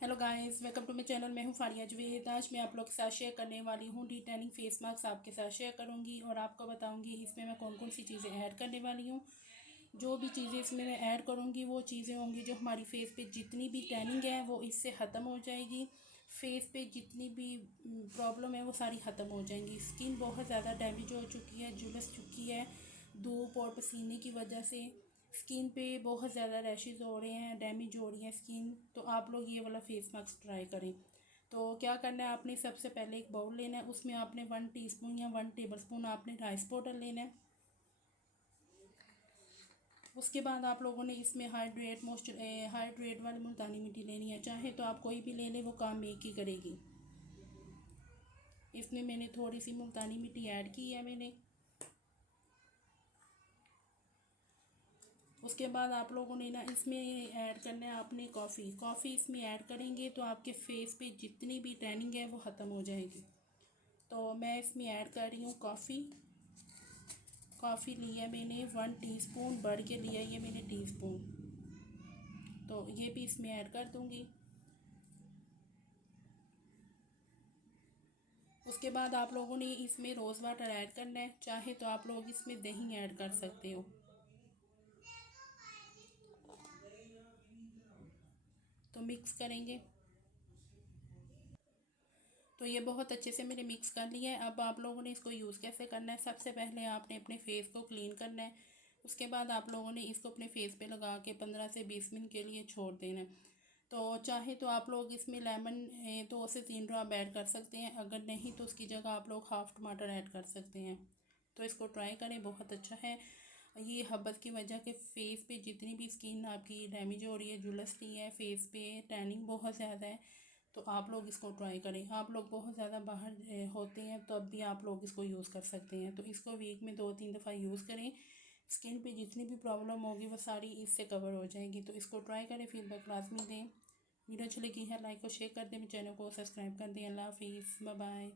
Hello guys, welcome to my channel. मैं हूं फारिया जवेद। आज मैं आप लोग के साथ शेयर करने वाली हूं डी टैनिंग फेस मास्क आपके साथ शेयर करूंगी और आपको बताऊंगी इसमें मैं कौन कौन सी चीज़ें ऐड करने वाली हूं। जो भी चीज़ें इसमें मैं ऐड करूंगी वो चीज़ें होंगी जो हमारी फेस पे जितनी भी टैनिंग है वो इससे ख़त्म हो जाएगी। फेस पे जितनी भी प्रॉब्लम है वो सारी ख़त्म हो जाएंगी। स्किन बहुत ज़्यादा डैमेज हो चुकी है, झुलस चुकी है धूप और पसीने की वजह से। स्किन पे बहुत ज़्यादा रैशेज़ हो रहे हैं, डैमेज हो रही है स्किन। तो आप लोग ये वाला फेस मास्क ट्राई करें। तो क्या करना है, आपने सबसे पहले एक बाउल लेना है, उसमें आपने 1 टीस्पून या 1 टेबलस्पून आपने राइस पाउडर लेना है। उसके बाद आप लोगों ने इसमें हाइड्रेट वाली मुल्तानी मिट्टी लेनी है। चाहे तो आप कोई भी ले लें, वो काम एक ही करेगी। इसमें मैंने थोड़ी सी मुल्तानी मिट्टी ऐड की है मैंने। उसके बाद आप लोगों ने ना इसमें ऐड करना है आपने कॉफ़ी इसमें ऐड करेंगे तो आपके फेस पे जितनी भी टैनिंग है वो ख़त्म हो जाएगी। तो मैं इसमें ऐड कर रही हूँ कॉफ़ी लिया मैंने 1 टीस्पून, बढ़ के लिया ये मैंने टीस्पून। तो ये भी इसमें ऐड कर दूँगी। उसके बाद आप लोगों ने इसमें रोज़ वाटर ऐड करना है। चाहे तो आप लोग इसमें दही ऐड कर सकते हो। तो मिक्स करेंगे। तो ये बहुत अच्छे से मैंने मिक्स कर लिया है। अब आप लोगों ने इसको यूज़ कैसे करना है, सबसे पहले आपने अपने फेस को क्लीन करना है। उसके बाद आप लोगों ने इसको अपने फेस पे लगा के 15 से 20 मिनट के लिए छोड़ देना है। तो चाहे तो आप लोग इसमें लेमन 2 से 3 ड्रॉप ऐड कर सकते हैं, अगर नहीं तो उसकी जगह आप लोग हाफ़ टमाटर ऐड कर सकते हैं। तो इसको ट्राई करें, बहुत अच्छा है। ये हब्बत की वजह के फेस पे जितनी भी स्किन आपकी डैमेज हो रही है, झुलस रही है, फेस पे टैनिंग बहुत ज़्यादा है, तो आप लोग इसको ट्राई करें। आप लोग बहुत ज़्यादा बाहर होते हैं तो अब भी आप लोग इसको यूज़ कर सकते हैं। तो इसको वीक में 2-3 दफ़ा यूज़ करें। स्किन पे जितनी भी प्रॉब्लम होगी वो सारी इससे कवर हो जाएगी। तो इसको ट्राई करें, फीडबैक लाजमी दें। वीडियो अच्छी लगी है लाइक और शेयर कर दें, मेरे चैनल को सब्सक्राइब कर दें। अल्लाह हाफिज़, बाय बाय।